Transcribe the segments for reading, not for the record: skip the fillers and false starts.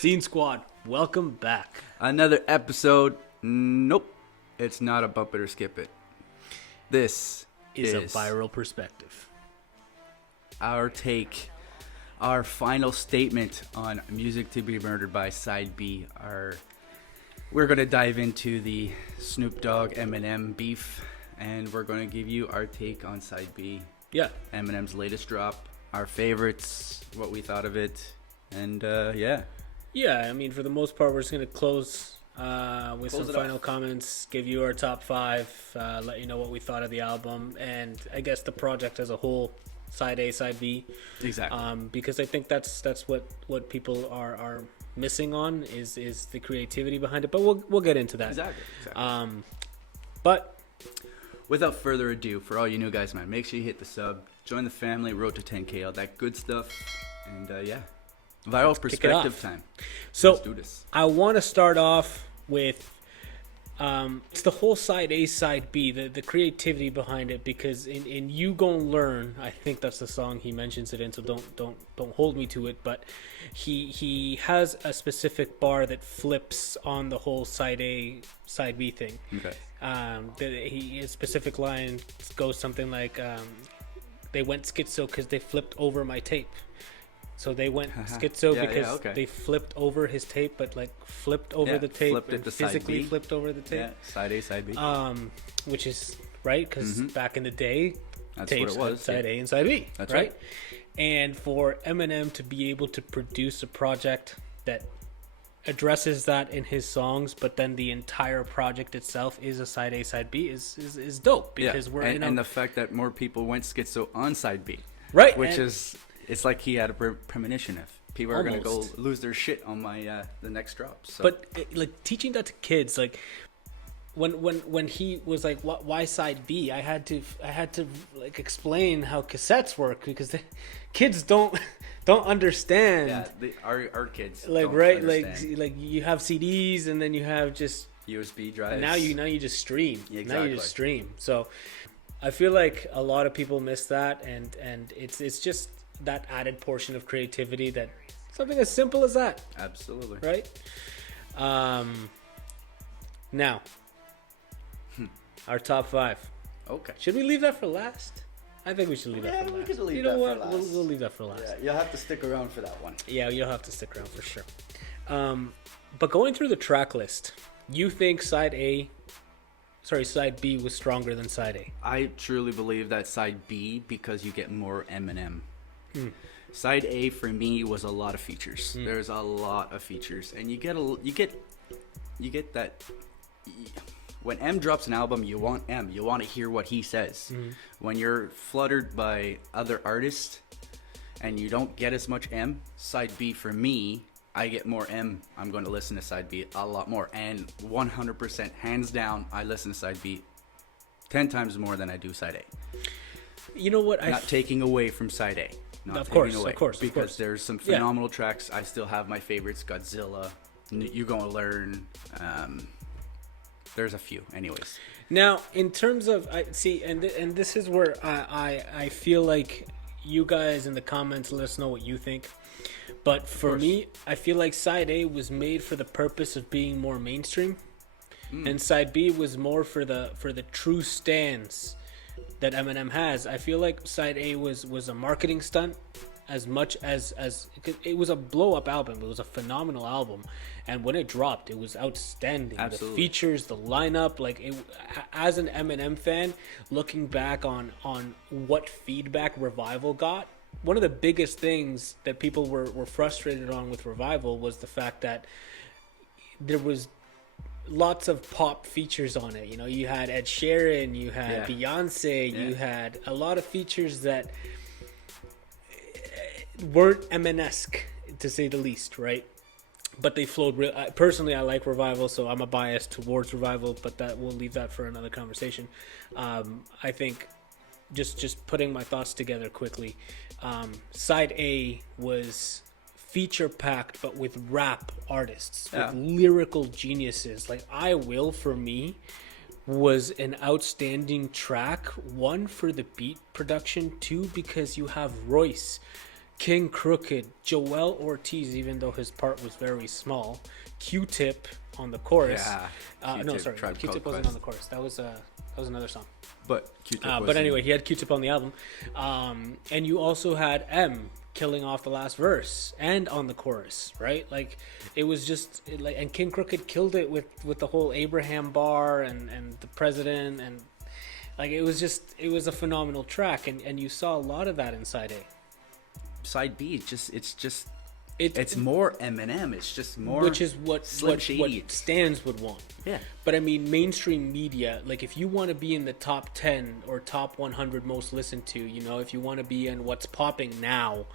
Scene Squad, welcome back. Another episode. Nope, it's not a bump it or skip it. This is a viral perspective. Our take, our final statement on Music to Be Murdered by Side B. We're going to dive into the Snoop Dogg Eminem beef, and we're going to give you our take on Side B. Yeah. Eminem's latest drop, our favorites, what we thought of it, and yeah. Yeah, I mean, for the most part, we're just going to close with some final comments, give you our top five, let you know what we thought of the album, and I guess the project as a whole, side A, side B. Exactly. Because I think that's what people are missing on is the creativity behind it, but we'll get into that. Exactly. But without further ado, for all you new guys, man, make sure you hit the sub, join the family, road to 10K, all that good stuff, and yeah. Viral perspective time. So let's do this. I want to start off with it's the whole side A, side B, the creativity behind it, because in You Gon' Learn, I think that's the song he mentions it in, so don't hold me to it, but he has a specific bar that flips on the whole side A, side B thing. Okay. His specific line goes something like, they went schizo because they flipped over my tape. So they went schizo because they flipped over his tape, but like flipped over the tape and physically flipped over the tape. Yeah, side A, side B. Which is right, because back in the day, that's tapes what it was. Side A and side B. That's right. And for Eminem to be able to produce a project that addresses that in his songs, but then the entire project itself is a side A, side B is dope, because we're and the fact that more people went schizo on side B, right? Which is. It's like he had a premonition if people are going to go lose their shit on my the next drop. So. But like teaching that to kids, like when he was like, why side B? I had to like explain how cassettes work, because the kids don't understand. Yeah, our kids like don't right understand. like you have CDs and then you have just USB drives. Now you just stream. Yeah, exactly. Now you just stream. So I feel like a lot of people miss that, and it's just that added portion of creativity, that something as simple as that. Absolutely. Right? Now, our top five. Okay. Should we leave that for last? I think we should leave that for last. We could leave you know that what? for last. We'll leave that for last. Yeah, you'll have to stick around for that one. Yeah, you'll have to stick around for sure. But going through the track list, you think side B was stronger than side A? I truly believe that side B, because you get more Eminem. Side A for me was a lot of features. There's a lot of features, and you get that when M drops an album, you want M. You want to hear what he says. When you're fluttered by other artists and you don't get as much M, side B for me, I get more M. I'm going to listen to side B a lot more, and 100% hands down, I listen to side B 10 times more than I do side A. You know what? Not taking away from side A. Of course. Because there's some phenomenal tracks. I still have my favorites. Godzilla, You Gonna Learn. There's a few, anyways. Now, in terms of and this is where I feel like you guys in the comments, let us know what you think. But for me, I feel like side A was made for the purpose of being more mainstream, and side B was more for the true stance that Eminem has. I feel like side A was a marketing stunt as much as it was a blow up album. It was a phenomenal album, and when it dropped, it was outstanding. Absolutely. The features, the lineup, like it, as an Eminem fan, looking back on what feedback Revival got, one of the biggest things that people were frustrated on with Revival was the fact that there was lots of pop features on it. You know, you had Ed Sheeran, you had Beyonce, you had a lot of features that weren't Eminem-esque, to say the least, right? But they flowed real. Personally, I like Revival, so I'm a bias towards Revival, but we'll leave that for another conversation. I think just putting my thoughts together quickly, side A was feature packed, but with rap artists, with lyrical geniuses. Like I Will, for me, was an outstanding track. One, for the beat production. Two, because you have Royce King Crooked, Joel Ortiz, even though his part was very small, Q-Tip on the chorus. Yeah. No, sorry, Tribe Q-Tip Called wasn't on the chorus. That was another song. But Q-Tip But anyway, he had Q-Tip on the album. And you also had M killing off the last verse and on the chorus, right? Like, it was just like, and King Crooked killed it with the whole Abraham bar and the president, and like it was a phenomenal track, and you saw a lot of that in Side A. Side B, it's more Eminem. It's just more, which is what Shady. Stans would want. Yeah. But I mean, mainstream media, like if you want to be in the top 10 or top 100 most listened to, you know, if you want to be in what's popping now,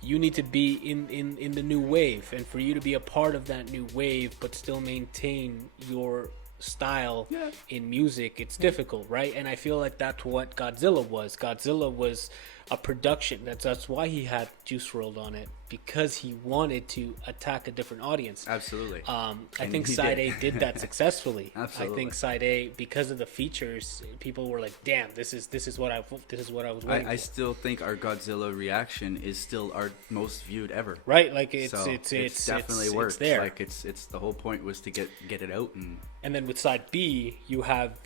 you need to be in the new wave. And for you to be a part of that new wave, but still maintain your style in music, it's difficult, right? And I feel like that's what Godzilla was. Godzilla was a production. That's why he had Juice WRLD on it, because he wanted to attack a different audience. Absolutely. I think Side A did that successfully. Absolutely. I think Side A, because of the features, people were like, "Damn, this is what I was waiting I for." still think our Godzilla reaction is still our most viewed ever. Right, like it's definitely works. It's there. Like it's the whole point was to get it out. And then with Side B, you have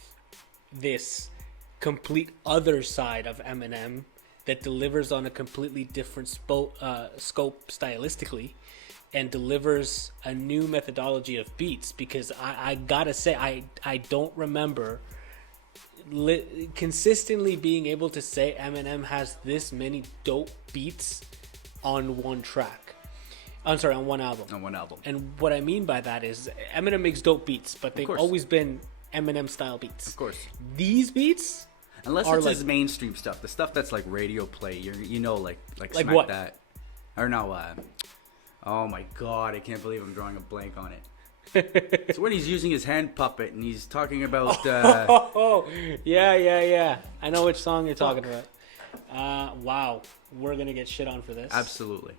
this complete other side of Eminem that delivers on a completely different scope stylistically, and delivers a new methodology of beats. Because I gotta say, I don't remember consistently being able to say Eminem has this many dope beats on one track. I'm sorry, on one album. On one album. And what I mean by that is Eminem makes dope beats, but they've always been Eminem style beats. Of course. These beats, unless it's his mainstream stuff, the stuff that's like radio play, like Smack what? That, or no, oh my god, I can't believe I'm drawing a blank on it. It's when he's using his hand puppet and he's talking about. Yeah. I know which song you're talking about. Wow, we're gonna get shit on for this. Absolutely.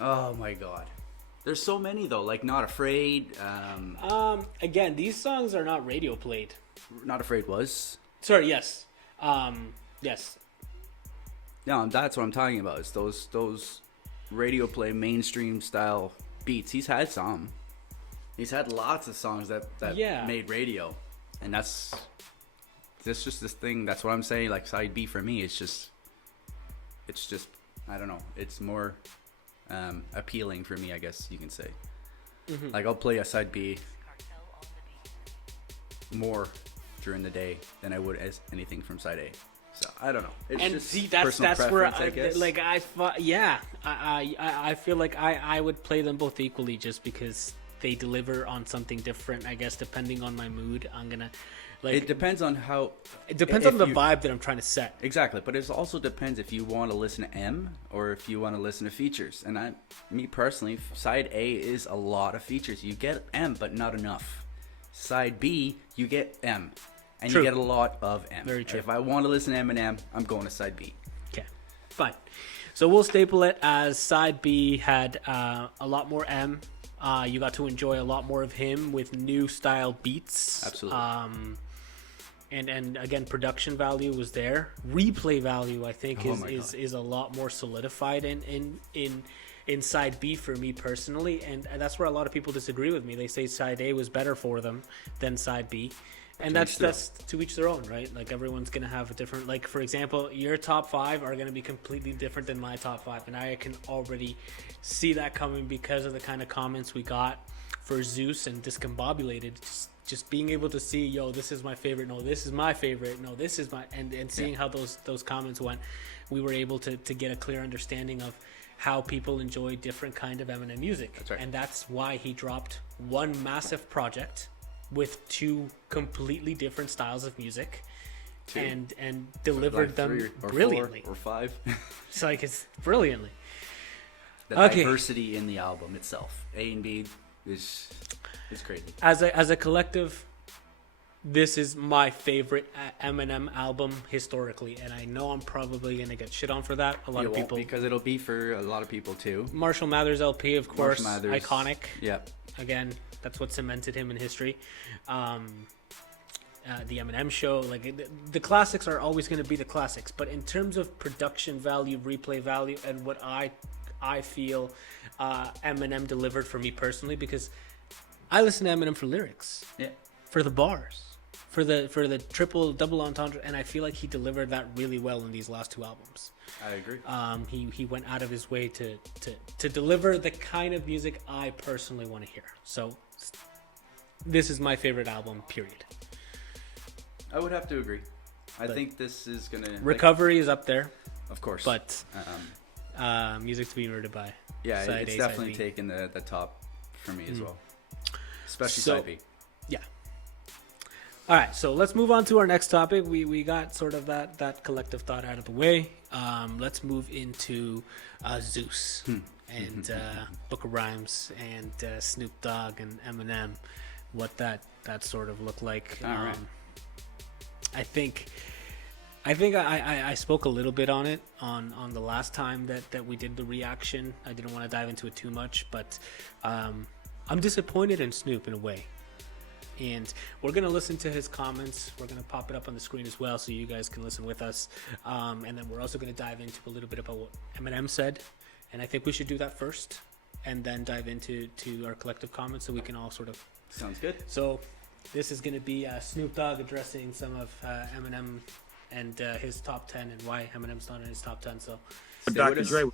Oh my god. There's so many though, like Not Afraid. Again, these songs are not radio played. Not Afraid was. Sorry, yes. Yes. No, that's what I'm talking about. It's those radio play mainstream style beats. He's had some. He's had lots of songs that made radio. And that's just this thing. That's what I'm saying. Like Side B for me, it's just I don't know. It's more appealing for me, I guess you can say. Mm-hmm. Like I'll play a Side B more during the day than I would as anything from Side A. So I don't know. It's and just see, that's where I guess. Like I feel like I would play them both equally, just because they deliver on something different. I guess depending on my mood, I'm gonna like. It depends on how. It depends on the vibe that I'm trying to set. Exactly, but it also depends if you want to listen to M or if you want to listen to features. And me personally, Side A is a lot of features. You get M, but not enough. Side B, you get M. And True. You get a lot of M. Very true. If I want to listen to Eminem, I'm going to Side B. Okay, fine. So we'll staple it as Side B had a lot more M. You got to enjoy a lot more of him with new style beats. Absolutely. And again, production value was there. Replay value, I think, is a lot more solidified in Side B for me personally, and that's where a lot of people disagree with me. They say Side A was better for them than Side B. And that's to each their own, right? Like everyone's gonna have a different. Like for example, your top 5 are gonna be completely different than my top 5, and I can already see that coming because of the kind of comments we got for Zeus and Discombobulated. Just being able to see, yo, this is my favorite. No, this is my favorite. No, this is my and seeing how those comments went, we were able to get a clear understanding of how people enjoy different kind of Eminem music. That's right. And that's why he dropped one massive project with 2 completely different styles of music, and delivered them brilliantly. 4 or 5. It's like it's brilliantly. The diversity in the album itself, A and B, is crazy. As a collective, this is my favorite Eminem album historically, and I know I'm probably gonna get shit on for that. A lot of people, because it'll be for a lot of people too. Marshall Mathers LP, of course, iconic. Yep. Again, that's what cemented him in history. the Eminem Show. Like the classics are always going to be the classics, but in terms of production value, replay value, and what I feel Eminem delivered for me personally, because I listen to Eminem for lyrics, for the bars, for the triple double entendre, and I feel like he delivered that really well in these last two albums. I agree. He went out of his way to deliver the kind of music I personally want to hear. So this is my favorite album, period. I would have to agree. I think this is gonna Recovery is up there, of course, but Musictobemurderedby. Yeah, Side it's A, definitely Side B. taken the top for me as well, especially So- side B. Yeah. All right, so let's move on to our next topic. We got sort of that collective thought out of the way. Let's move into Zeus and Book of Rhymes and Snoop Dogg and Eminem. What that sort of looked like. All right. I think I spoke a little bit on it on the last time that we did the reaction. I didn't want to dive into it too much, but I'm disappointed in Snoop in a way. And we're going to listen to his comments. We're going to pop it up on the screen as well so you guys can listen with us. And then we're also going to dive into a little bit about what Eminem said. And I think we should do that first and then dive into our collective comments so we can all sort of... Sounds good. So this is going to be Snoop Dogg addressing some of Eminem and his top 10 and why Eminem's not in his top 10. So Dr. Dre was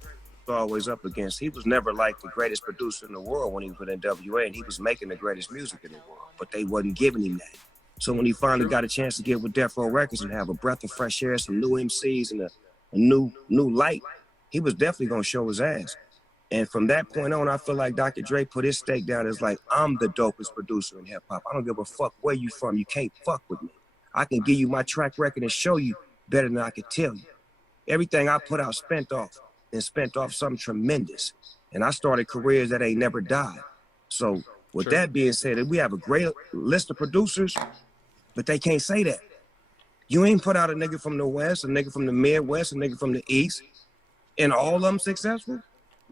always up against. He was never like the greatest producer in the world when he was with NWA, and he was making the greatest music in the world, but they wasn't giving him that. So when he finally got a chance to get with Death Row Records and have a breath of fresh air, some new MCs and a new light, he was definitely gonna show his ass. And from that point on, I feel like Dr. Dre put his stake down as like, I'm the dopest producer in hip hop. I don't give a fuck where you from. You can't fuck with me. I can give you my track record and show you better than I could tell you. Everything I put out spent off something tremendous. And I started careers that ain't never died. So with that being said, we have a great list of producers, but they can't say that. You ain't put out a nigga from the West, a nigga from the Midwest, a nigga from the East, and all of them successful?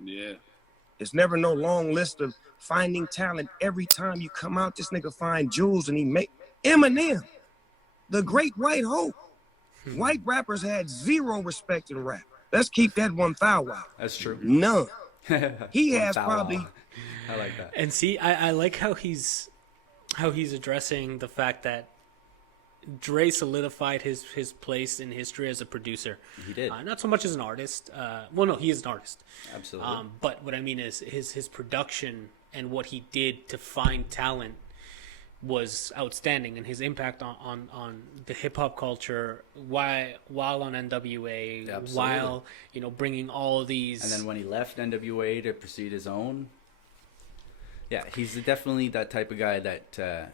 Yeah. It's never no long list of finding talent. Every time you come out, this nigga find jewels and he make Eminem, the great white hope. White rappers had zero respect in rap. Let's keep that 1,000 out. That's true. None. He has 1,000. probably. I like that. and see, I like how he's addressing the fact that Dre solidified his place in history as a producer. He did. Not so much as an artist. Well, no, he is an artist. Absolutely. But what I mean is his production and what he did to find talent was outstanding, and his impact on the hip hop culture while on NWA, Absolutely. while bringing all of these. And then when he left NWA to pursue his own, yeah, he's definitely that type of guy that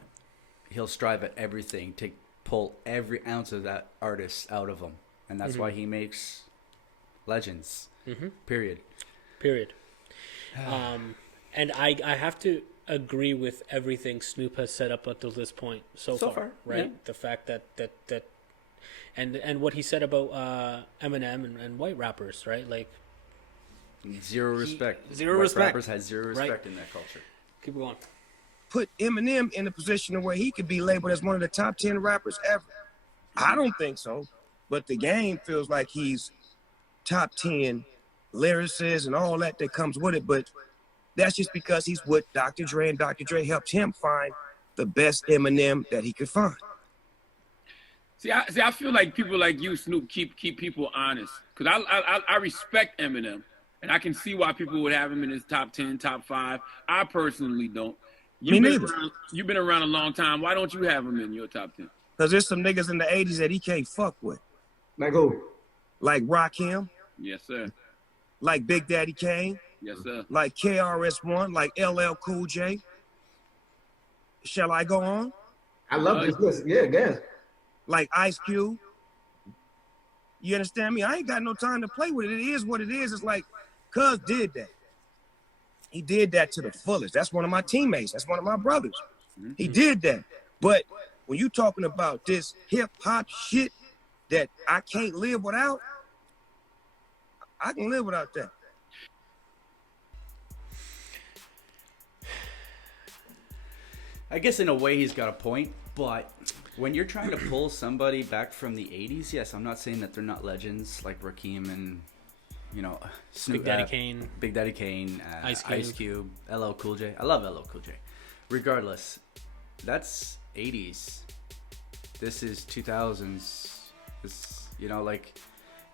he'll strive at everything to pull every ounce of that artist out of him, and that's why he makes legends. Period. And I have to agree with everything Snoop has set up up to this point so far, right? Yeah. The fact that and what he said about Eminem and white rappers, right? Like Zero respect. zero White respect. Rappers had zero respect Right. in that culture. Keep going. Put Eminem in a position where he could be labeled as one of the top 10 rappers ever. I don't think so, but the game feels like he's top 10 lyricists and all that comes with it, but that's just because he's with Dr. Dre, and Dr. Dre helped him find the best Eminem that he could find. See, I feel like people like you, Snoop, keep people honest. Because I respect Eminem. And I can see why people would have him in his top 10, top 5. I personally don't. Me neither. You've been around a long time. Why don't you have him in your top 10? Because there's some niggas in the 80s that he can't fuck with. Like who? Like Rakim, Yes, sir. like Big Daddy Kane, Yes, sir. like KRS-One, like LL Cool J. Shall I go on? I love this list. Yeah, guys. Like Ice Cube. You understand me? I ain't got no time to play with it. It is what it is. It's like, Cuz did that. He did that to the fullest. That's one of my teammates. That's one of my brothers. He did that. But when you talking about this hip hop shit that I can't live without, I can live without that. I guess in a way he's got a point, but When you're trying to pull somebody back from the 80s, yes, I'm not saying that they're not legends like Rakim and, you know, Snoop, Big Daddy Kane, Ice Cube, LL Cool J. I love LL Cool J. Regardless, that's 80s. This is 2000s. This, you know, like,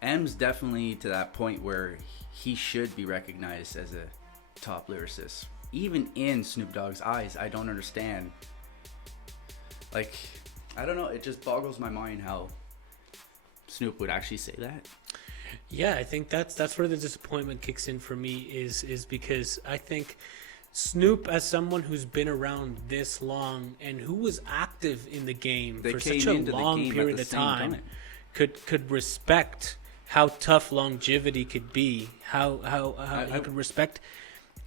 M's definitely to that point where he should be recognized as a top lyricist. Even in Snoop Dogg's eyes, I don't understand. Like, I don't know. It just boggles my mind how Snoop would actually say that. Yeah, I think that's where the disappointment kicks in for me is because I think Snoop, as someone who's been around this long and who was active in the game for such a long period of time, could respect how tough longevity could be. How you could respect.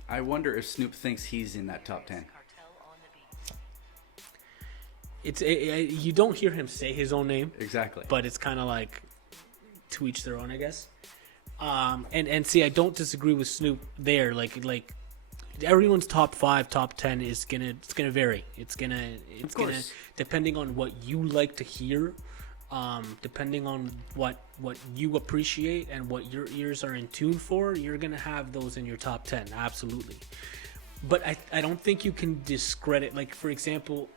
I wonder if Snoop thinks he's in that top 10. You don't hear him say his own name. Exactly. But it's kind of like to each their own, I guess. And see, I don't disagree with Snoop there. Like everyone's top 5, top 10 is gonna vary. It's gonna depending on what you like to hear, depending on what you appreciate and what your ears are in tune for. You're gonna have those in your top 10, absolutely. But I don't think you can discredit. Like, for example,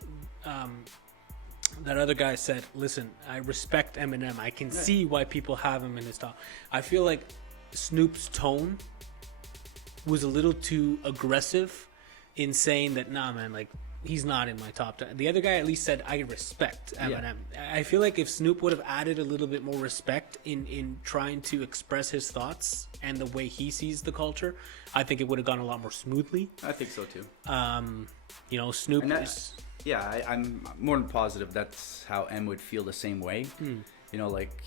that other guy said, listen, I respect Eminem. I can see why people have him in his top. I feel like Snoop's tone was a little too aggressive in saying that, nah, man, like, he's not in my top 10. The other guy at least said, I respect Eminem. Yeah. I feel like if Snoop would have added a little bit more respect in trying to express his thoughts and the way he sees the culture, I think it would have gone a lot more smoothly. I think so too. You know, Snoop is... Yeah, I'm more than positive that's how M would feel the same way. You know, like,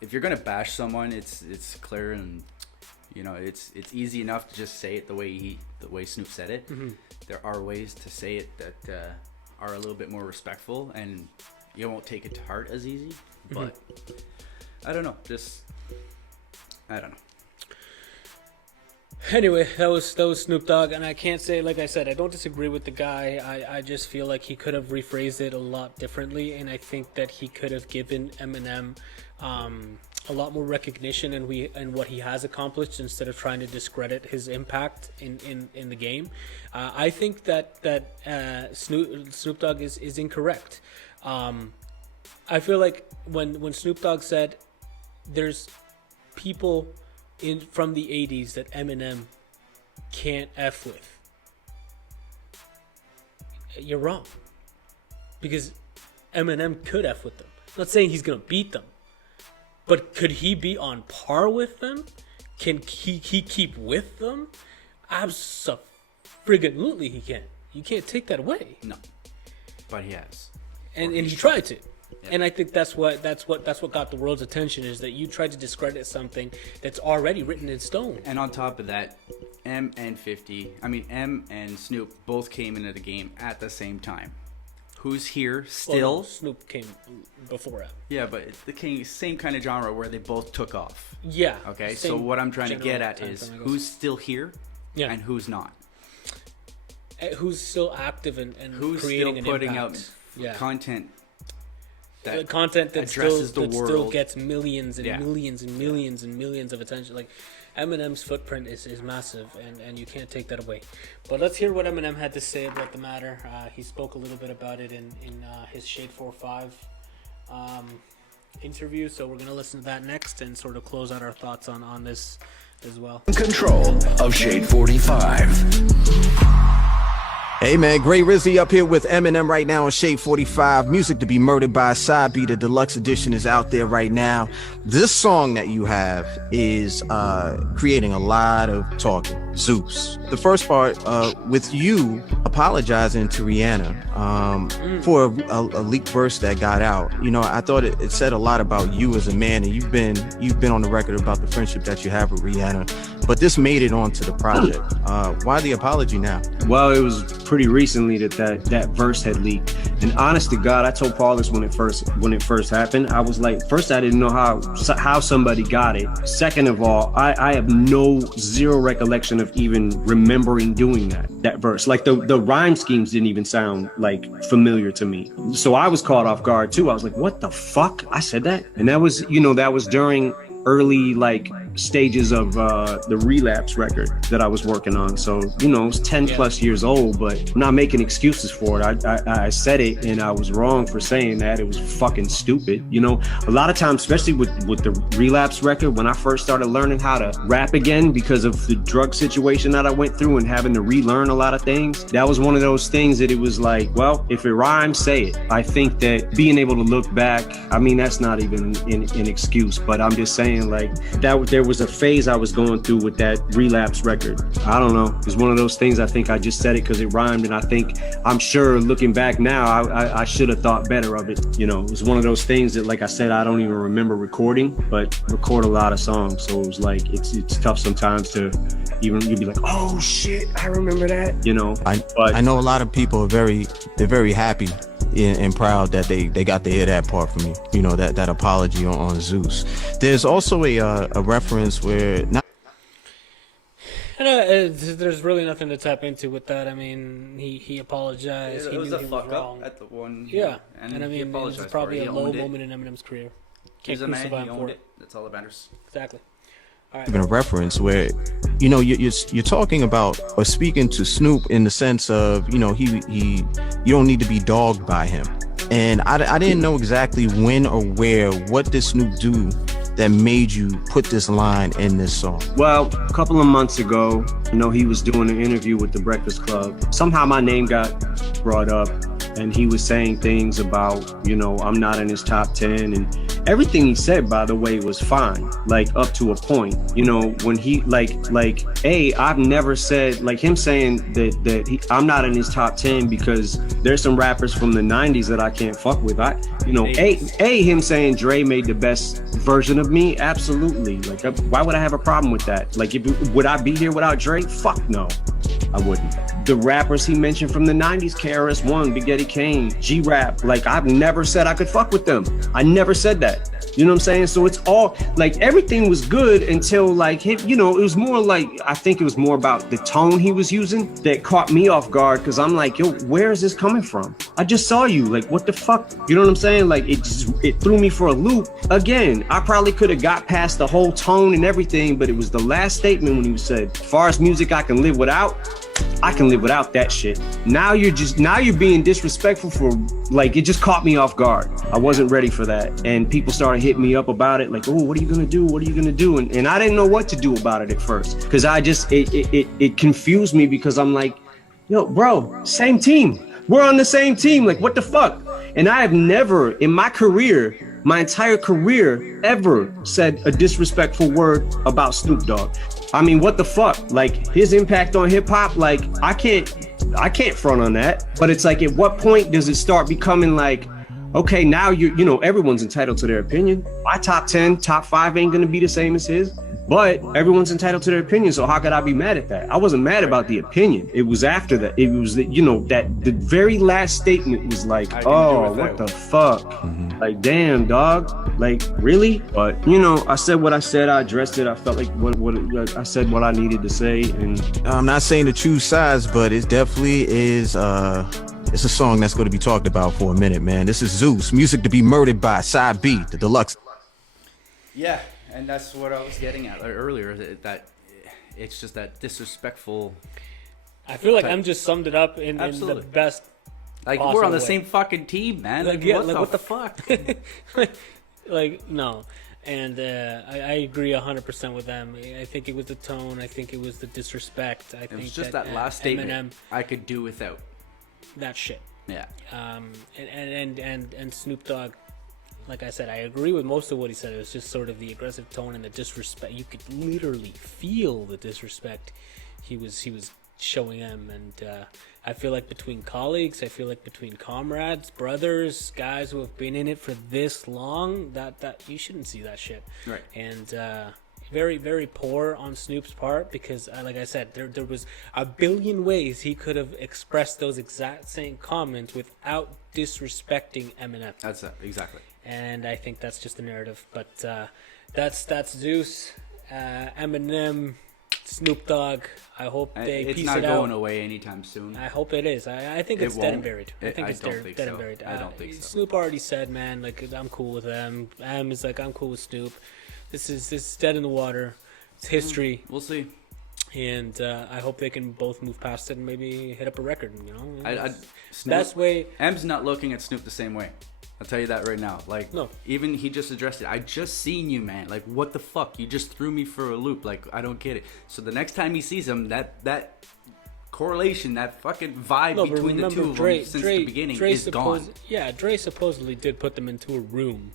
if you're gonna bash someone, it's clear, and you know, it's easy enough to just say it the way Snoop said it. There are ways to say it that are a little bit more respectful, and you won't take it to heart as easy. But I don't know, I don't know. Anyway, that was Snoop Dogg, and I can't say, like I said, I don't disagree with the guy. I just feel like he could have rephrased it a lot differently, and I think that he could have given Eminem a lot more recognition and what he has accomplished instead of trying to discredit his impact in the game. I think that Snoop Dogg is incorrect. I feel like when Snoop Dogg said there's people from the 80s that Eminem can't F with, you're wrong, because Eminem could F with them. I'm not saying he's gonna beat them, but could he be on par with them? Can he keep with them? Absolutely he can. You can't take that away. No, but he has, and he tried to. Yep. And I think that's what got the world's attention, is that you tried to discredit something that's already written in stone. And on top of that, M and Snoop both came into the game at the same time. Who's here still? Well, no, Snoop came before him. Yeah, but it's the same kind of genre where they both took off. Yeah. Okay, so what I'm trying to get at is who's still here, and who's not. Who's still active and who's creating still putting out content. Content that still gets millions and Yeah. millions and millions and millions of attention. Like, Eminem's footprint is massive, and you can't take that away. But let's hear what Eminem had to say about the matter. He spoke a little bit about it in his Shade 4-5 interview, so we're going to listen to that next and sort of close out our thoughts on this as well. Control of Shade 45. Hey man, Gray Rizzy up here with Eminem right now on Shade 45. Music to be murdered by Side B. The deluxe edition is out there right now. This song that you have is creating a lot of talking. Zeus. The first part with you apologizing to Rihanna for a leaked verse that got out. You know, I thought it said a lot about you as a man, and you've been on the record about the friendship that you have with Rihanna. but this made it onto the project. Why the apology now? Well, it was pretty recently that verse had leaked, and honest to God, I told Paul this when it first happened. I was like, first, I didn't know how somebody got it. Second of all, I have zero recollection of even remembering doing that verse. Like the rhyme schemes didn't even sound like familiar to me. So I was caught off guard too. I was like, what the fuck? I said that? And that was during early like stages of the Relapse record that I was working on. So, it's 10 plus years old, but I'm not making excuses for it. I said it and I was wrong for saying that. It was fucking stupid. A lot of times, especially with the Relapse record, when I first started learning how to rap again because of the drug situation that I went through and having to relearn a lot of things, that was one of those things that it was like, well, if it rhymes, say it. I think that being able to look back, I mean, that's not even an excuse, but I'm just saying like that there was a phase I was going through with that Relapse record. I don't know. It's one of those things. I think I just said it because it rhymed, and I'm sure looking back now, I should have thought better of it. It was one of those things that, like I said, I don't even remember recording, but record a lot of songs. So it was like, it's tough sometimes to even, you'd be like, oh shit, I remember that, I know a lot of people they're very happy and proud that they got to hear that part from you. That apology on Zeus. There's also a reference where there's really nothing to tap into with that. I mean, he apologized. It was knew a he fuck wrong. up at the one. Yeah, and I mean, it's probably a low moment in Eminem's career. He's a man. He owned it. it. That's all that matters. Exactly. All right. Even a reference where you're talking about or speaking to Snoop in the sense of you don't need to be dogged by him, and I didn't know exactly when or where. What did Snoop do that made you put this line in this song? Well, a couple of months ago, he was doing an interview with the Breakfast Club. Somehow my name got brought up, and he was saying things about, I'm not in his top 10, and everything he said, by the way, was fine, like up to a point. When he I've never said, like him saying that I'm not in his top 10 because there's some rappers from the 90s that I can't fuck with. Him saying Dre made the best version of me, absolutely. Like, why would I have a problem with that? Like, would I be here without Dre? Fuck no, I wouldn't. The rappers he mentioned from the 90s, KRS-One, Big Eddie Kane, G-Rap, like I've never said I could fuck with them. I never said that. You know what I'm saying? So it's all like everything was good until like it was more like, I think it was more about the tone he was using that caught me off guard, because I'm like, yo, where is this coming from? I just saw you, like, what the fuck? You know what I'm saying? Like it threw me for a loop. Again, I probably could have got past the whole tone and everything, but it was the last statement when he said, as far as music I can live without, I can live without that shit. Now you're being disrespectful for, like, it just caught me off guard. I wasn't ready for that. And people started hitting me up about it, like, oh, what are you gonna do? What are you gonna do? And I didn't know what to do about it at first, because it confused me, because I'm like, yo, bro, same team. We're on the same team. Like, what the fuck? And I have never in my career, my entire career, ever said a disrespectful word about Snoop Dogg. I mean, what the fuck? Like, his impact on hip hop, like, I can't front on that. But it's like, at what point does it start becoming like, okay, now everyone's entitled to their opinion. My top 10, top 5 ain't gonna be the same as his, but everyone's entitled to their opinion. So how could I be mad at that? I wasn't mad about the opinion. It was after that. It was that the very last statement was like, oh, what the fuck? Mm-hmm. Like, damn, dog. Like, really? But I said what I said. I addressed it. I felt like what I said what I needed to say. And I'm not saying to choose sides, but it definitely is. It's a song that's going to be talked about for a minute, man. This is Zeus, Music to Be Murdered By, Side B, the deluxe. Yeah, and that's what I was getting at earlier. That it's just that disrespectful. I feel like M just summed it up in the best. Like, we're on the same fucking team, man. Like, yeah, what the fuck? Like, no. And I agree 100% with them. I think it was the tone. I think it was the disrespect. I think it was just that last statement. Eminem, I could do without that shit. Yeah. And Snoop Dogg, like I said, I agree with most of what he said. It was just sort of the aggressive tone and the disrespect. You could literally feel the disrespect he was showing him. And I feel like between colleagues, I feel like between comrades, brothers, guys who have been in it for this long, that you shouldn't see that shit. Right. And very, very poor on Snoop's part because, like I said, there was a billion ways he could have expressed those exact same comments without disrespecting Eminem. That's exactly. And I think that's just the narrative. But that's Zeus, Eminem, Snoop Dogg. I hope they it's piece not it out. going away anytime soon. I hope it is. I think it's dead and buried. I think it's dead and buried. I don't think so. Snoop already said, man, like I'm cool with them. Em is like I'm cool with Snoop. This is dead in the water. It's history. We'll see. And I hope they can both move past it and maybe hit up a record. You know, Snoop, best way. M's not looking at Snoop the same way. I'll tell you that right now. Like, No. even he just addressed it. I just seen you, man. Like, what the fuck? You just threw me for a loop. Like, I don't get it. So the next time he sees him, that correlation, that fucking vibe between the two of them since the beginning is gone. Yeah, Dre supposedly did put them into a room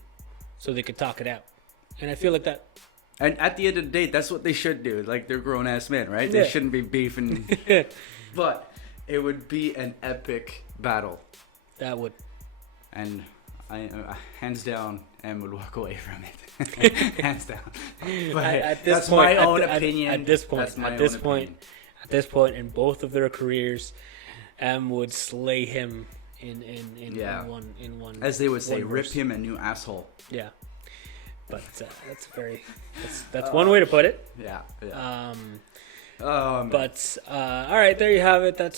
so they could talk it out. And I feel like that. And at the end of the day, that's what they should do. Like, they're grown-ass men, right? Yeah. They shouldn't be beefing. But it would be an epic battle. That would. And I hands down, M would walk away from it. Hands down. But At this that's point, my own opinion. At this point, That's my at own this opinion. point, at this point in both of their careers, M would slay him in Yeah. one. As they would say, one rip verse. him a new asshole. Yeah, but that's one way to put it. Yeah. But all right, there you have it. That's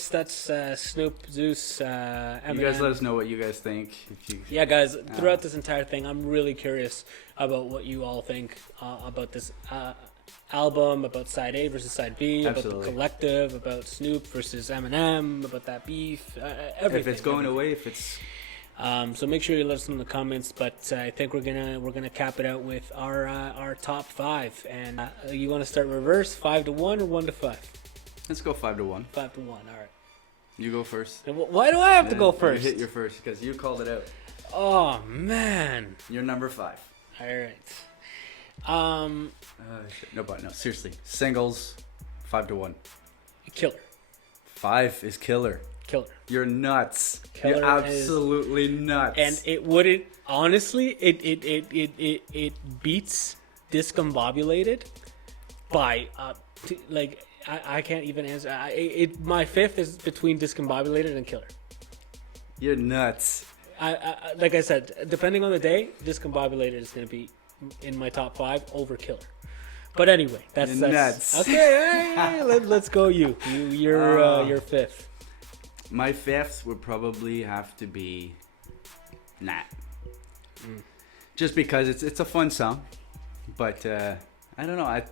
Snoop, Zeus, Eminem. You guys let us know what you guys think. Yeah, guys, throughout this entire thing, I'm really curious about what you all think about this album, about side A versus side B, Absolutely. about the collective, about Snoop versus Eminem, about that beef, everything. If it's going away, if it's so make sure you let us know in the comments. But I think we're gonna cap it out with our top 5. And you want to start reverse, 5 to 1 or 1 to 5? let's go 5-1. 5 to 1. All right. You go first. And why do I have to go You first? hit your first because you called it out. Oh man. You're number 5. All right. Shit. No, seriously. Singles, 5-1. Killer. 5 is killer. Killer. You're nuts. Killer You're absolutely nuts. And it wouldn't honestly. It beats Discombobulated by like I can't even answer. My 5th is between Discombobulated and Killer. You're nuts. I like I said, depending on the day, Discombobulated is going to be in my top 5 over Killer. But anyway, that's nuts. Okay. Hey, let's go. You're 5th. My 5th would probably have to be Nat. Just because it's a fun song, but I don't know.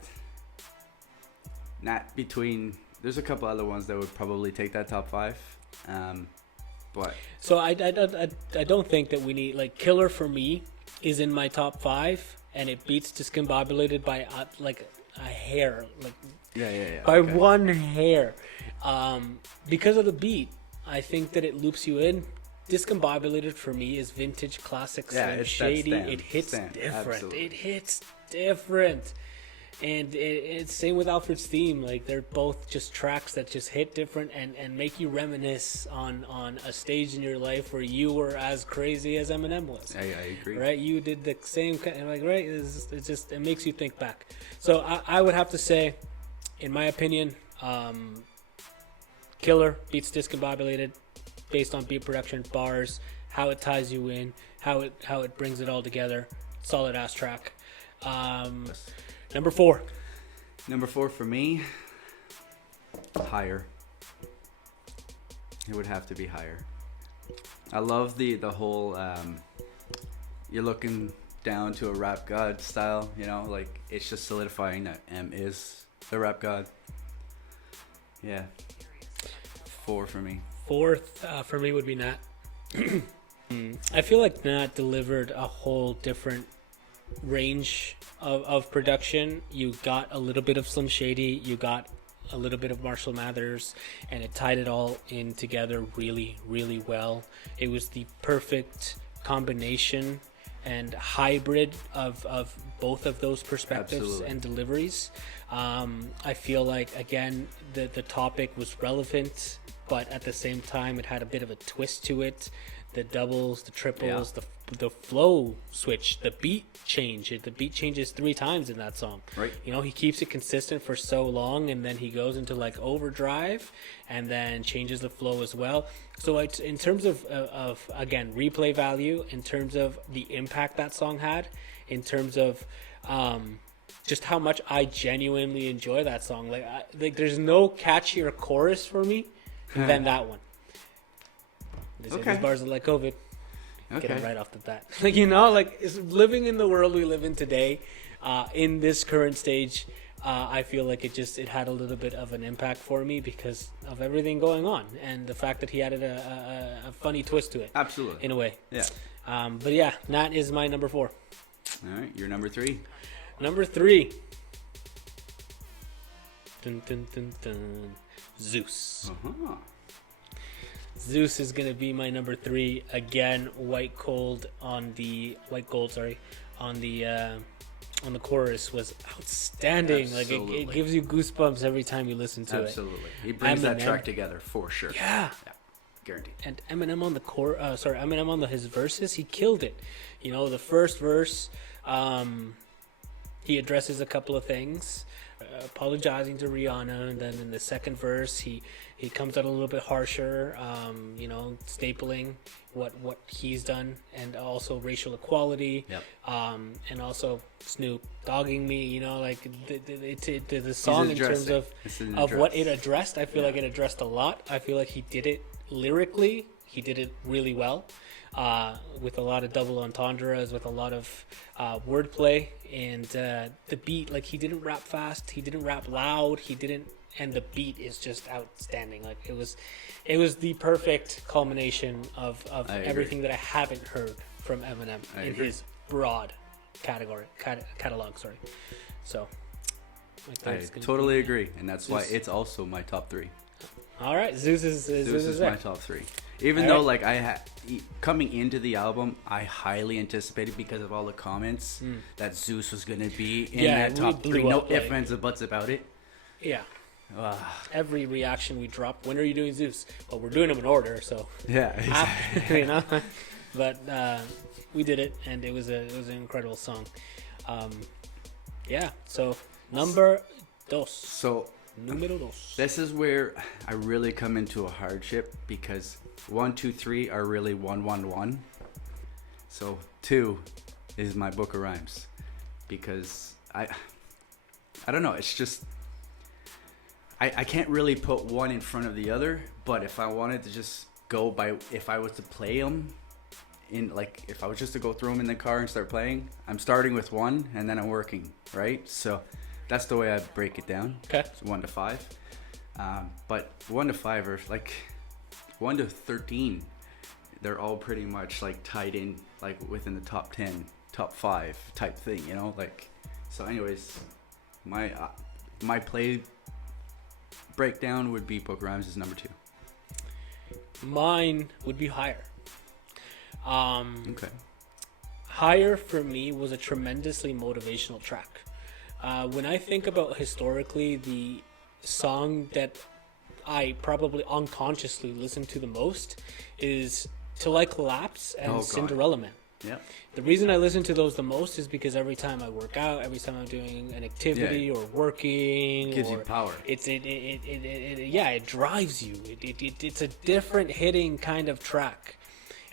Nat between. There's a couple other ones that would probably take that top 5. But so I don't think that we need like Killer for me is in my top 5 and it beats Discombobulated by like a hair, like by okay. one hair, because of the beat. I think that it loops you in. Discombobulated for me is vintage classic Slim Shady. It hits different. Absolutely. It hits different. And it's same with Alfred's Theme. Like they're both just tracks that just hit different and make you reminisce on a stage in your life where you were as crazy as Eminem was. I agree. Right? You did the same kind like right. It makes you think back. So I would have to say, in my opinion, Killer beats Discombobulated based on beat production, bars, how it ties you in, how it brings it all together. Solid ass track. Number 4. Number 4 for me, Higher. It would have to be Higher. I love the whole you're looking down to a rap god style, you know, like it's just solidifying that M is the rap god. Yeah. 4 for me. 4th for me would be Nat. I feel like Nat delivered a whole different range of production. You got a little bit of Slim Shady, you got a little bit of Marshall Mathers, and it tied it all in together really, really well. It was the perfect combination and hybrid of both of those perspectives. Absolutely. And deliveries. I feel like, again, the topic was relevant, but at the same time, it had a bit of a twist to it the doubles, the triples, the flow switch, the beat change. The beat changes 3 times in that song. Right. You know, he keeps it consistent for so long, and then he goes into like overdrive, and then changes the flow as well. So it's, in terms of again, replay value, in terms of the impact that song had, in terms of just how much I genuinely enjoy that song. Like there's no catchier chorus for me than that one. These bars are like COVID. Get it right off the bat. Like, you know, like, it's living in the world we live in today, in this current stage, I feel like it had a little bit of an impact for me because of everything going on and the fact that he added a funny twist to it. Absolutely. In a way. Yeah. But yeah, Nat is my number 4. All right, you're number 3. Number 3. Dun, dun, dun, dun. Zeus. Uh-huh. Zeus is gonna be my number 3 again. White gold on the chorus was outstanding. Absolutely. Like it gives you goosebumps every time you listen to it. Absolutely, he brings that track together for sure. Yeah, guaranteed. And Eminem on the Eminem on his verses, he killed it. You know, the first verse, he addresses a couple of things, apologizing to Rihanna, and then in the second verse, he comes out a little bit harsher, you know, stapling what he's done, and also racial equality, and also Snoop dogging me, you know, like the song in terms of what it addressed. I feel like it addressed a lot. I feel like he did it lyrically. He did it really well, with a lot of double entendres, with a lot of wordplay, and the beat. Like, he didn't rap fast, he didn't rap loud, and the beat is just outstanding. Like, it was the perfect culmination of everything that I haven't heard from Eminem in his broad catalog. Sorry. So I totally agree, and that's why it's also my top 3. All right, Zeus is my top 3. Even though, like, coming into the album, I highly anticipated, because of all the comments, that Zeus was gonna be in that top 3. No ifs, ands, or buts about it. Yeah. Every reaction we drop. When are you doing Zeus? Well, we're doing them in order, so exactly. You know. But we did it, and it was an incredible song. So number 2. Numero 2. This is where I really come into a hardship, because 1, 2, 3 are really 1, 1, 1. So 2 is my book of rhymes, because I don't know. It's just. I can't really put one in front of the other, but if I wanted to just go by, if I was to play them in, like, if I was just to go through them in the car and start playing, I'm starting with 1 and then I'm working, right? So that's the way I break it down. Okay. It's 1 to 5. But 1 to 5 are like 1 to 13. They're all pretty much like tied in, like within the top 10, top 5 type thing, you know? Like, so anyways, my play breakdown would be Book Rhymes is number 2. Mine would be Higher. Okay. Higher for me was a tremendously motivational track. When I think about historically, the song that I probably unconsciously listen to the most is Till I Collapse and Cinderella Man. Yeah. The reason I listen to those the most is because every time I work out, every time I'm doing an activity or working, it gives you power. It drives you. It's a different hitting kind of track,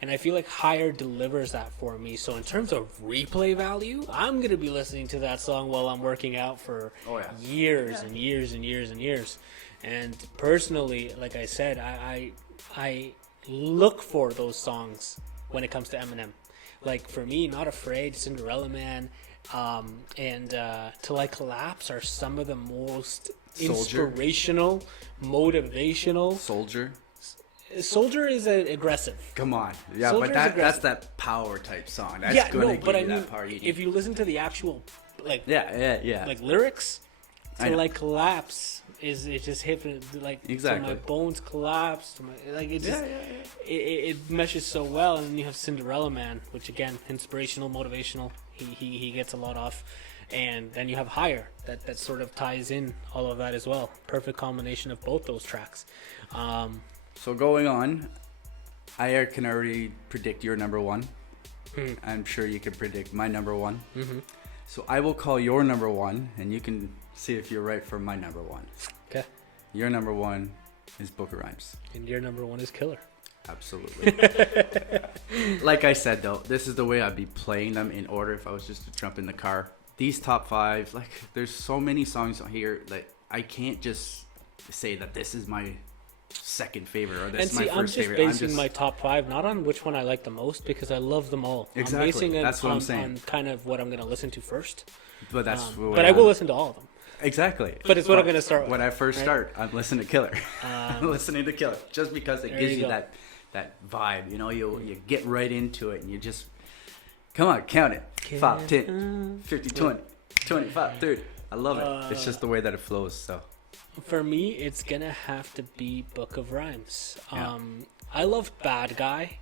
and I feel like Higher delivers that for me. So in terms of replay value, I'm gonna be listening to that song while I'm working out for years and years and years and years. And personally, like I said, I look for those songs when it comes to Eminem. Like, for me, Not Afraid, Cinderella Man, and Till I Collapse are some of the most inspirational, motivational. Soldier is aggressive. Come on. Yeah, Soldier but that's that power type song. That's that power you need. If you listen to the actual, like, yeah. like, lyrics, Till I Collapse it just hit like exactly. So my bones collapsed. It meshes so well. And then you have Cinderella Man, which again, inspirational, motivational. He gets a lot off. And then you have Higher, that sort of ties in all of that as well. Perfect combination of both those tracks. So going on, I can already predict your number one. I'm sure you can predict my number one. So I will call your number one, and you can see if you're right for my number one. Okay. Your number one is Booker Rhymes. And your number one is Killer. Absolutely. Like I said, though, this is the way I'd be playing them in order if I was just to jump in the car. These top five, like, there's so many songs on here that I can't just say that this is my second favorite or this is my first favorite. I'm just basing my top five not on which one I like the most, because I love them all. Exactly. I'm basing it That's what I'm on saying. kind of what I'm going to listen to first. But that's but I will listen to all of them. Exactly. But it's what I'm going to start with. When I first start, I'm listening to Killer. I'm listening to Killer just because it gives you that vibe. You know, you get right into it and you just, come on, count it. 5, 10, 50, 20, 25, 30. I love it. It's just the way that it flows. So for me, it's going to have to be Book of Rhymes. Yeah. I love Bad Guy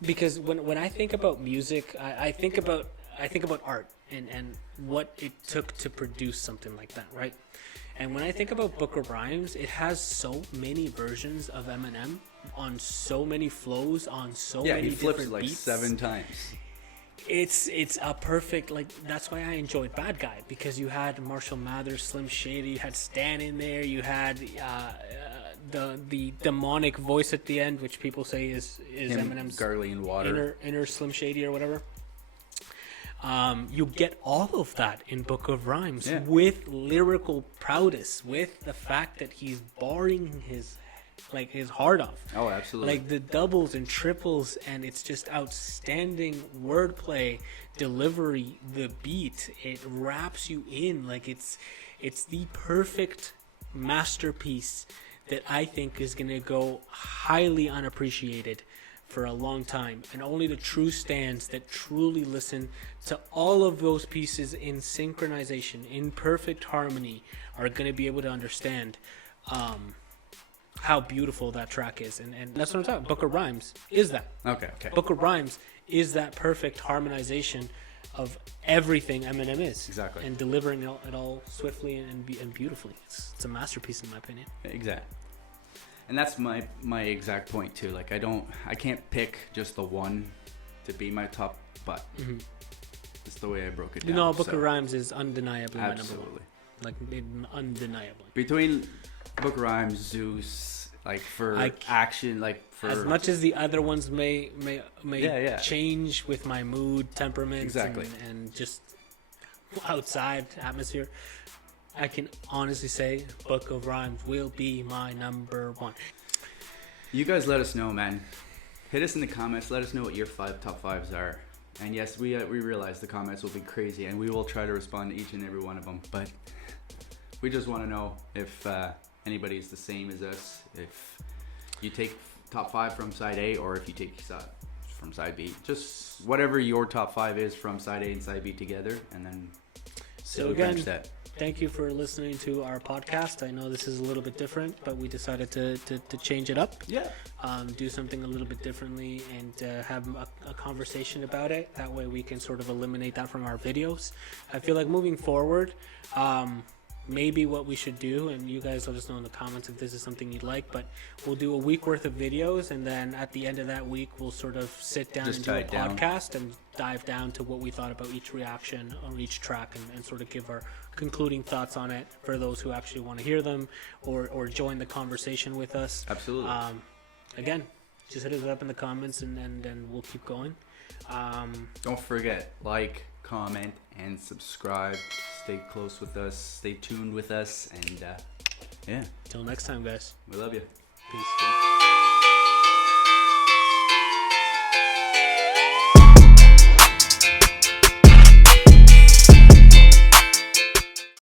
because when I think about music, I think about art and what it took to produce something like that, right? And when I think about Book of Rhymes, it has so many versions of Eminem on so many flows, on so many he flips different it like beats. 7 times. It's a perfect, like, that's why I enjoyed Bad Guy, because you had Marshall Mathers, Slim Shady, you had Stan in there, you had the demonic voice at the end, which people say is Eminem's gargling water, inner Slim Shady or whatever. You get all of that in Book of Rhymes with lyrical prowess, with the fact that he's barring his heart off. Oh, absolutely. Like the doubles and triples, and it's just outstanding wordplay, delivery, the beat. It wraps you in like it's the perfect masterpiece that I think is going to go highly unappreciated for a long time, and only the true stans that truly listen to all of those pieces in synchronization, in perfect harmony, are going to be able to understand how beautiful that track is. And that's what I'm talking about. Book of Rhymes is that. Okay. Book of Rhymes is that perfect harmonization of everything Eminem is. Exactly. And delivering it all swiftly and beautifully. It's a masterpiece in my opinion. Exactly. And that's my exact point too. Like I can't pick just the one to be my top, but it's the way I broke it down. You know, Book of Rhymes is undeniably my number absolutely. one. Like undeniably. Between Book of Rhymes, Zeus, like for action, like for as much as the other ones may change with my mood, temperament, exactly, and just outside atmosphere, I can honestly say Book of Rhymes will be my number one. You guys let us know, man. Hit us in the comments. Let us know what your top fives are. And yes, we realize the comments will be crazy, and we will try to respond to each and every one of them. But we just want to know if anybody's the same as us. If you take top five from side A, or if you take from side B. Just whatever your top five is from side A and side B together, and then so again, thank you for listening to our podcast. I know this is a little bit different, but we decided to change it up. Yeah. Do something a little bit differently and have a conversation about it. That way we can sort of eliminate that from our videos. I feel like moving forward, maybe what we should do, and you guys let us know in the comments if this is something you'd like, but we'll do a week worth of videos, and then at the end of that week we'll sort of sit down and do a podcast and dive down to what we thought about each reaction on each track, and sort of give our concluding thoughts on it for those who actually want to hear them or join the conversation with us. Absolutely. Again, just hit us up in the comments, and then we'll keep going. Don't forget, like, comment, and subscribe. Stay close with us, stay tuned with us, and yeah. Till next time, guys. We love you. Peace.